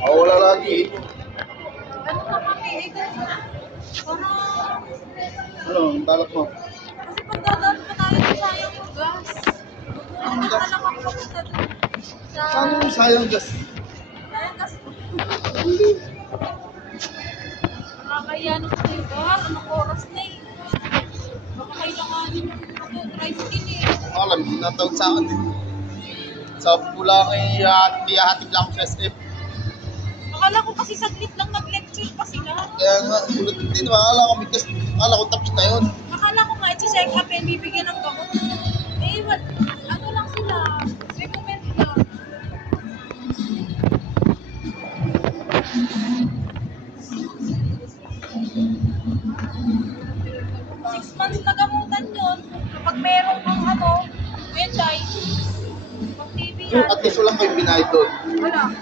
Ako wala lagi eh. Ano ka kami? Parang... Ano, ang balak mo? Kasi pag dadaan pa tayo, sayang yung gas. Ano ka lang ako papunta doon? Paano yung sayang gas? Sayang gas. Nakakaya nung tayo ba? Anong oras na eh? Baka kailanganin ako tricycle eh. Alam, natawag sa akin din. Sa Bulangay, hatid lang ako sa SF. Akala ko kasi saglit lang nag-lecture pa sila. Kaya nga, ulit din. Akala ko tapos na yun. Akala ko nga i-check up and bibigyan ng gamot. Eh, ano lang sila? Recommend lang. Six months na gamutan yun. Kapag meron kang ano, medjay, pag TV yan. At least walang kayo binayad doon. Wala.